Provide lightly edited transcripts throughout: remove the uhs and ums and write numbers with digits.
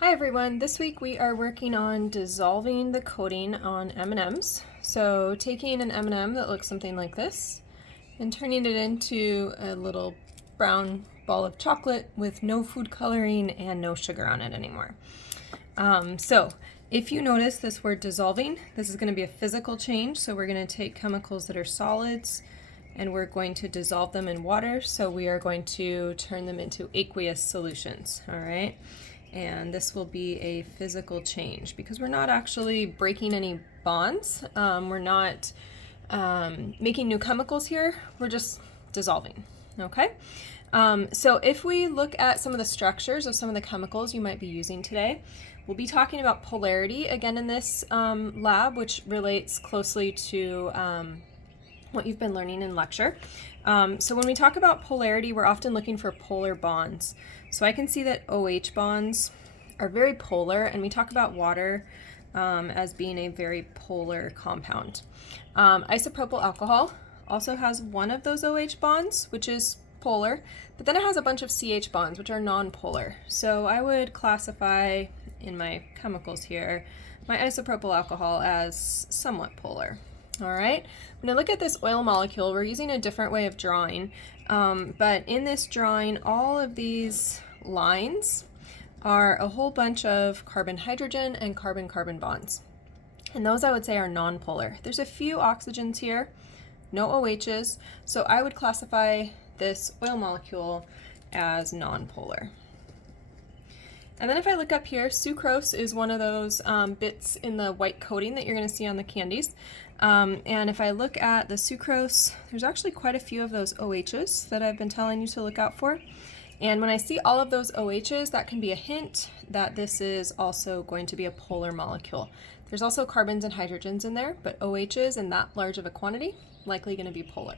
Hi everyone, this week we are working on dissolving the coating on M&Ms. So taking an M&M that looks something like this and turning it into a little brown ball of chocolate with no food coloring and no sugar on it anymore. So if you notice this word dissolving, this is going to be a physical change. So we're going to take chemicals that are solids and we're going to dissolve them in water. So we are going to turn them into aqueous solutions, all right? And this will be a physical change because we're not actually breaking any bonds. We're not making new chemicals here. We're just dissolving, okay? So if we look at some of the structures of some of the chemicals you might be using today, we'll be talking about polarity again in this lab, which relates closely to what you've been learning in lecture. So when we talk about polarity, we're often looking for polar bonds. So I can see that OH bonds are very polar, and we talk about water as being a very polar compound. Isopropyl alcohol also has one of those OH bonds, which is polar, but then it has a bunch of CH bonds, which are non-polar. So I would classify in my chemicals here my isopropyl alcohol as somewhat polar. All right, when I look at this oil molecule, we're using a different way of drawing, but in this drawing, all of these lines are a whole bunch of carbon-hydrogen and carbon-carbon bonds. And those I would say are non-polar. There's a few oxygens here, no OHs, so I would classify this oil molecule as non-polar. And then if I look up here, sucrose is one of those bits in the white coating that you're going to see on the candies. And if I look at the sucrose, there's actually quite a few of those OHs that I've been telling you to look out for. And when I see all of those OHs, that can be a hint that this is also going to be a polar molecule. There's also carbons and hydrogens in there, but OHs in that large of a quantity, likely going to be polar.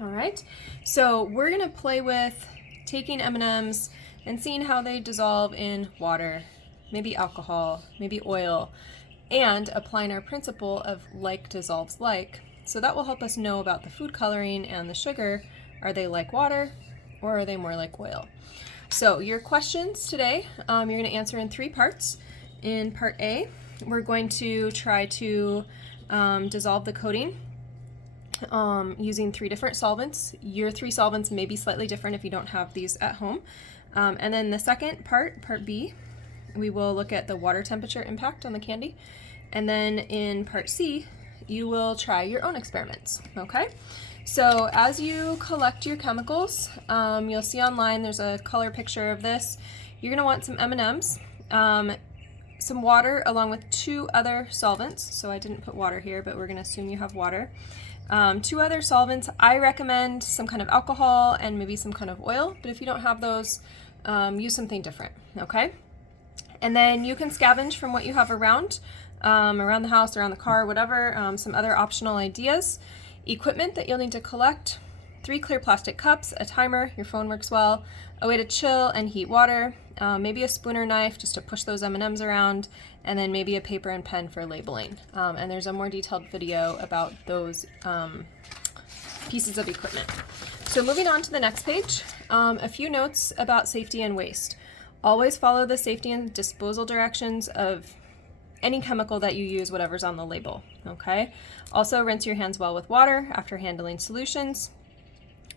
All right, so we're going to play with taking M&Ms and seeing how they dissolve in water, maybe alcohol, maybe oil, and applying our principle of like dissolves like. So that will help us know about the food coloring and the sugar. Are they like water or are they more like oil? So your questions today, you're going to answer in 3 parts. In part A, we're going to try to dissolve the coating using 3 different solvents. Your 3 solvents may be slightly different if you don't have these at home. And then the second part, part B, we will look at the water temperature impact on the candy. And then in part C, you will try your own experiments, okay? So as you collect your chemicals, you'll see online there's a color picture of this. You're gonna want some M&Ms, some water along with 2 other solvents. So I didn't put water here, but we're gonna assume you have water. 2 other solvents, I recommend some kind of alcohol and maybe some kind of oil, but if you don't have those, use something different, okay? And then you can scavenge from what you have around the house, around the car, whatever, some other optional ideas. Equipment that you'll need to collect: 3 clear plastic cups, a timer, your phone works well, a way to chill and heat water, maybe a spoon or knife just to push those M&Ms around, and then maybe a paper and pen for labeling. And there's a more detailed video about those pieces of equipment. So moving on to the next page, a few notes about safety and waste. Always follow the safety and disposal directions of any chemical that you use, whatever's on the label, okay? Also, rinse your hands well with water after handling solutions.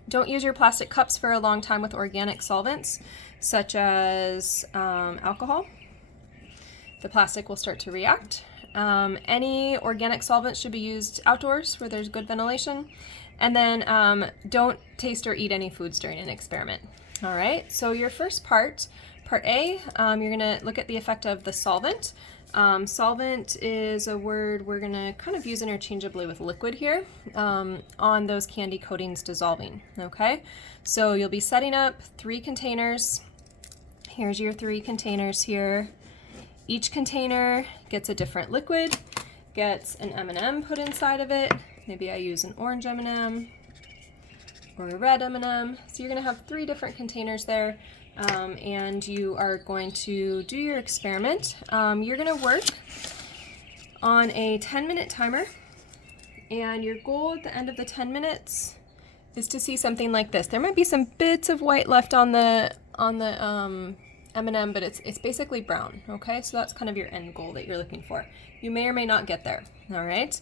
Don't use your plastic cups for a long time with organic solvents, such as alcohol. The plastic will start to react. Any organic solvents should be used outdoors where there's good ventilation. And then don't taste or eat any foods during an experiment. All right, so your first part, part A, you're gonna look at the effect of the solvent. Solvent is a word we're gonna kind of use interchangeably with liquid here on those candy coatings dissolving, okay? So you'll be setting up 3 containers. Here's your 3 containers here. Each container gets a different liquid, gets an M&M put inside of it. Maybe I use an orange M&M or a red M&M. So you're gonna have 3 different containers there. And you are going to do your experiment. You're going to work on a 10-minute timer, and your goal at the end of the 10 minutes is to see something like this. There might be some bits of white left on the M&M, but it's basically brown, okay? So that's kind of your end goal that you're looking for. You may or may not get there, all right?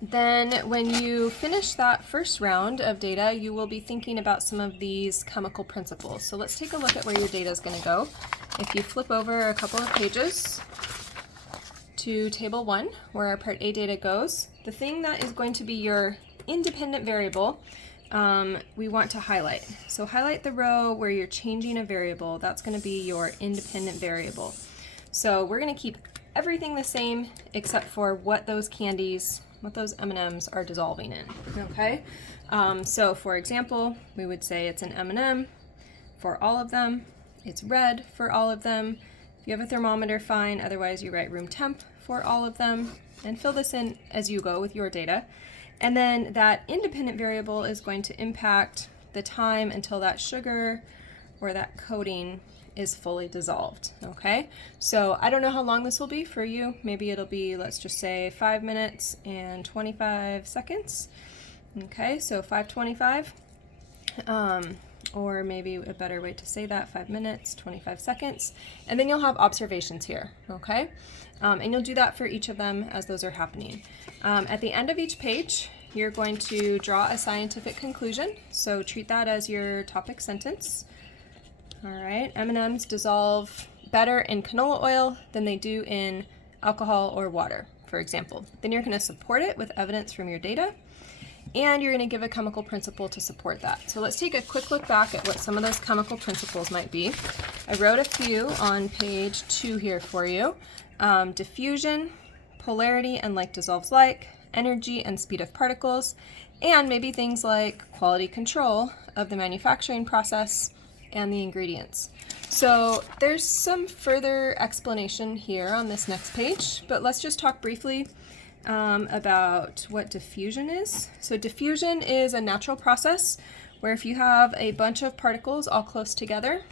Then when you finish that first round of data, you will be thinking about some of these chemical principles. So let's take a look at where your data is going to go. If you flip over a couple of pages to table 1, where our part A data goes, the thing that is going to be your independent variable, we want to highlight. So highlight the row where you're changing a variable. That's going to be your independent variable. So we're going to keep everything the same except for what those candies, what those M&Ms are dissolving in, okay? So for example, we would say it's an M&M for all of them. It's red for all of them. If you have a thermometer, fine. Otherwise, you write room temp for all of them and fill this in as you go with your data. And then that independent variable is going to impact the time until that sugar or that coating is fully dissolved, okay? So I don't know how long this will be for you. Maybe it'll be, let's just say 5 minutes and 25 seconds. Okay, so 5:25, or maybe a better way to say that, 5 minutes, 25 seconds. And then you'll have observations here, okay? And you'll do that for each of them as those are happening. At the end of each page, you're going to draw a scientific conclusion. So treat that as your topic sentence. All right, M&Ms dissolve better in canola oil than they do in alcohol or water, for example. Then you're going to support it with evidence from your data, and you're going to give a chemical principle to support that. So let's take a quick look back at what some of those chemical principles might be. I wrote a few on page 2 here for you. Diffusion, polarity and like dissolves like, energy and speed of particles, and maybe things like quality control of the manufacturing process and the ingredients. So there's some further explanation here on this next page, but let's just talk briefly about what diffusion is. So diffusion is a natural process where if you have a bunch of particles all close together,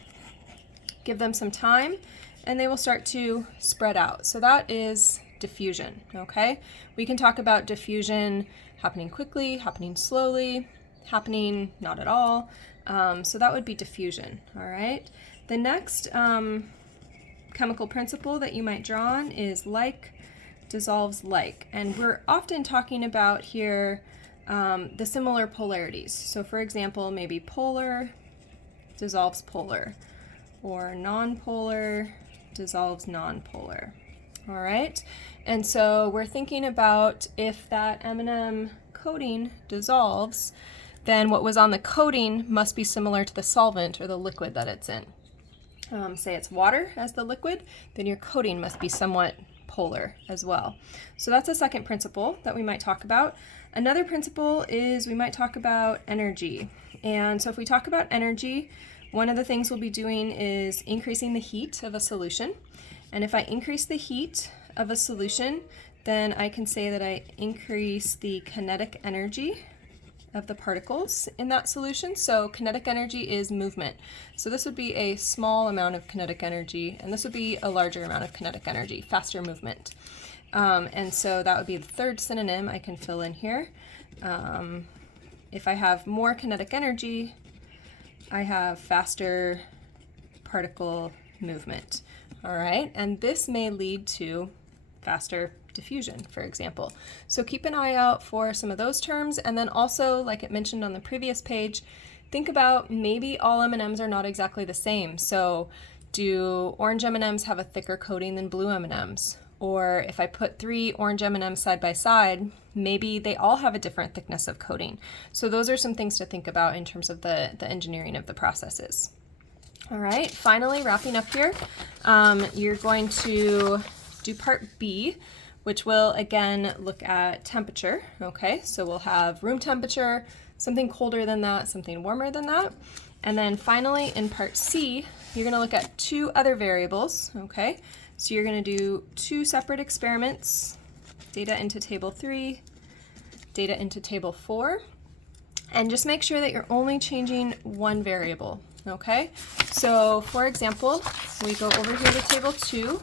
give them some time, and they will start to spread out. So that is diffusion, okay? We can talk about diffusion happening quickly, happening slowly, happening not at all. So that would be diffusion, all right? The next chemical principle that you might draw on is like dissolves like. And we're often talking about here the similar polarities. So for example, maybe polar dissolves polar, or nonpolar dissolves nonpolar, all right? And so we're thinking about if that M&M coating dissolves, then what was on the coating must be similar to the solvent or the liquid that it's in. Say it's water as the liquid, then your coating must be somewhat polar as well. So that's a second principle that we might talk about. Another principle is we might talk about energy. And so if we talk about energy, one of the things we'll be doing is increasing the heat of a solution. And if I increase the heat of a solution, then I can say that I increase the kinetic energy of the particles in that solution. So kinetic energy is movement. So this would be a small amount of kinetic energy, and this would be a larger amount of kinetic energy, faster movement. And so that would be the third synonym I can fill in here. If I have more kinetic energy, I have faster particle movement. All right, and this may lead to faster diffusion, for example. So keep an eye out for some of those terms, and then also, like it mentioned on the previous page, think about maybe all M&Ms are not exactly the same. So do orange M&Ms have a thicker coating than blue M&Ms? Or if I put 3 orange M&Ms side by side, maybe they all have a different thickness of coating. So those are some things to think about in terms of the engineering of the processes. All right, finally wrapping up here, you're going to do part B, which will again look at temperature, okay? So we'll have room temperature, something colder than that, something warmer than that. And then finally in part C, you're gonna look at 2 other variables, okay? So you're gonna do 2 separate experiments, data into table 3, data into table 4, and just make sure that you're only changing 1 variable, okay? So for example, we go over here to table 2,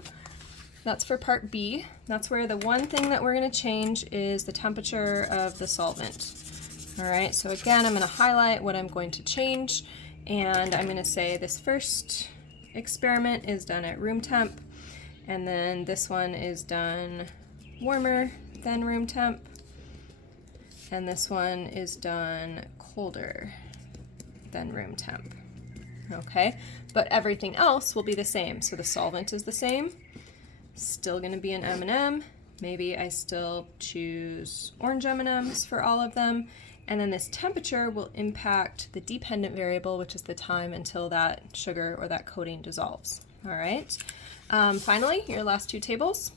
that's for part B. That's where the one thing that we're gonna change is the temperature of the solvent. All right, so again, I'm gonna highlight what I'm going to change, And I'm going to say this first experiment is done at room temp, and then this one is done warmer than room temp, and this one is done colder than room temp. Okay, but everything else will be the same. So the solvent is the same, still going to be an M&M. Maybe I still choose orange M&Ms for all of them. And then this temperature will impact the dependent variable, which is the time until that sugar or that coating dissolves. All right. Finally, your last two tables.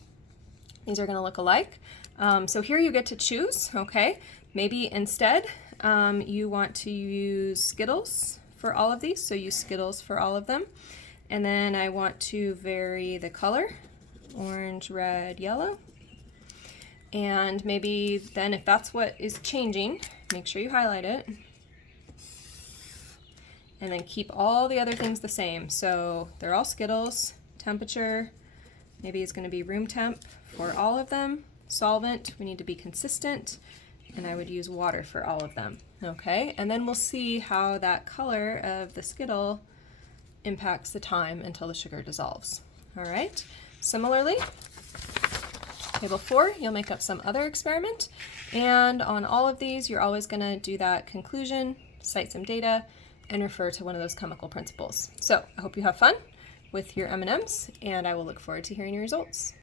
These are going to look alike. So here you get to choose. Okay. Maybe instead you want to use Skittles for all of these. So use Skittles for all of them. And then I want to vary the color, orange, red, yellow. And maybe then if that's what is changing, make sure you highlight it. And then keep all the other things the same. So they're all Skittles. Temperature, maybe it's going to be room temp for all of them. Solvent, we need to be consistent. And I would use water for all of them. Okay, and then we'll see how that color of the Skittle impacts the time until the sugar dissolves. All right, similarly, table 4, you'll make up some other experiment, and on all of these you're always going to do that conclusion, cite some data, and refer to one of those chemical principles. So I hope you have fun with your M&Ms, and I will look forward to hearing your results.